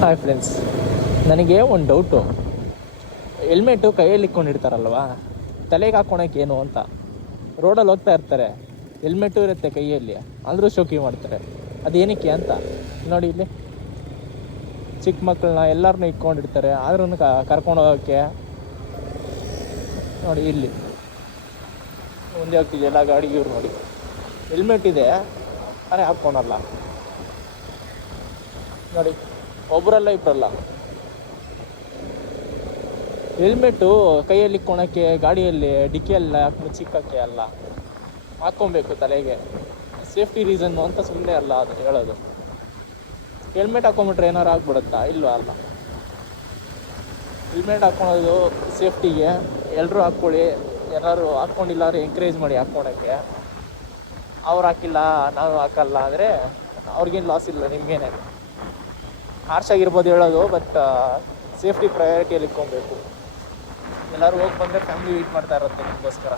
Hi friends, ನನಗೆ ಒಂದು doubt. Helmet ಕೈಯಲ್ಲಿ ಇಟ್ಕೊಂಡಿರ್ತಾರಲ್ವಾ, ತಲೆಗೆ ಹಾಕ್ಕೊಳಕ್ಕೆ ಏನು ಅಂತ. ರೋಡಲ್ಲಿ ಹೋಗ್ತಾ ಇರ್ತಾರೆ, ಹೆಲ್ಮೆಟು ಇರುತ್ತೆ ಕೈಯಲ್ಲಿ, ಆದರೂ ಶೋಕಿ ಮಾಡ್ತಾರೆ. ಅದೇನಕ್ಕೆ ಅಂತ ನೋಡಿ. ಇಲ್ಲಿ ಚಿಕ್ಕ ಮಕ್ಕಳನ್ನ ಎಲ್ಲರನ್ನೂ ಇಟ್ಕೊಂಡಿರ್ತಾರೆ, ಆದ್ರೂ ಕರ್ಕೊಂಡು ಹೋಗೋಕ್ಕೆ ನೋಡಿ. ಇಲ್ಲಿ ಮುಂದೆ ಹೋಗ್ತಿದೆಯಲ್ಲ ಗಾಡಿ, ಇವ್ರು ನೋಡಿ ಹೆಲ್ಮೆಟ್ ಇದೆ ಅರೆ ಹಾಕ್ಕೊಳಲ್ಲ ನೋಡಿ. ಒಬ್ಬರಲ್ಲ ಇಬ್ಬರಲ್ಲ, ಹೆಲ್ಮೆಟ್ಟು ಕೈಯಲ್ಲಿ ಇಟ್ಕೊಳಕ್ಕೆ, ಗಾಡಿಯಲ್ಲಿ ಡಿಕ್ಕಿಯಲ್ಲ ಮುಚ್ಚಿಕ್ಕಕ್ಕೆ ಅಲ್ಲ, ಹಾಕ್ಕೊಬೇಕು ತಲೆಗೆ. ಸೇಫ್ಟಿ ರೀಸನ್ನು ಅಂತ ಸುಮ್ಮನೆ ಅಲ್ಲ ಅದು ಹೇಳೋದು. ಹೆಲ್ಮೆಟ್ ಹಾಕ್ಕೊಂಬಿಟ್ರೆ ಏನಾರು ಆಗ್ಬಿಡುತ್ತಾ? ಇಲ್ವಾ? ಅಲ್ಲ. ಹೆಲ್ಮೆಟ್ ಹಾಕ್ಕೊಳೋದು ಸೇಫ್ಟಿಗೆ. ಎಲ್ಲರೂ ಹಾಕ್ಕೊಳ್ಳಿ. ಏನಾದ್ರು ಹಾಕ್ಕೊಂಡಿಲ್ಲಾದ್ರೆ ಎಂಕರೇಜ್ ಮಾಡಿ ಹಾಕ್ಕೊಳಕ್ಕೆ. ಅವ್ರು ಹಾಕಿಲ್ಲ ನಾನು ಹಾಕಲ್ಲ ಅಂದರೆ ಅವ್ರಿಗೇನು ಲಾಸ್ ಇಲ್ಲ, ನಿಮಗೇನೆ. ಹಾರ್ಶ್ ಆಗಿರ್ಬೋದು ಹೇಳೋದು, ಬಟ್ ಸೇಫ್ಟಿ ಪ್ರಯಾರಿಟಿಯಲ್ಲಿ ಇಟ್ಕೊಬೇಕು. ಎಲ್ಲರೂ ಹೋಗಿ ಬಂದರೆ ಫ್ಯಾಮಿಲಿ ವೆಯ್ಟ್ ಮಾಡ್ತಾ ಇರುತ್ತೆ ನಿಮಗೋಸ್ಕರ.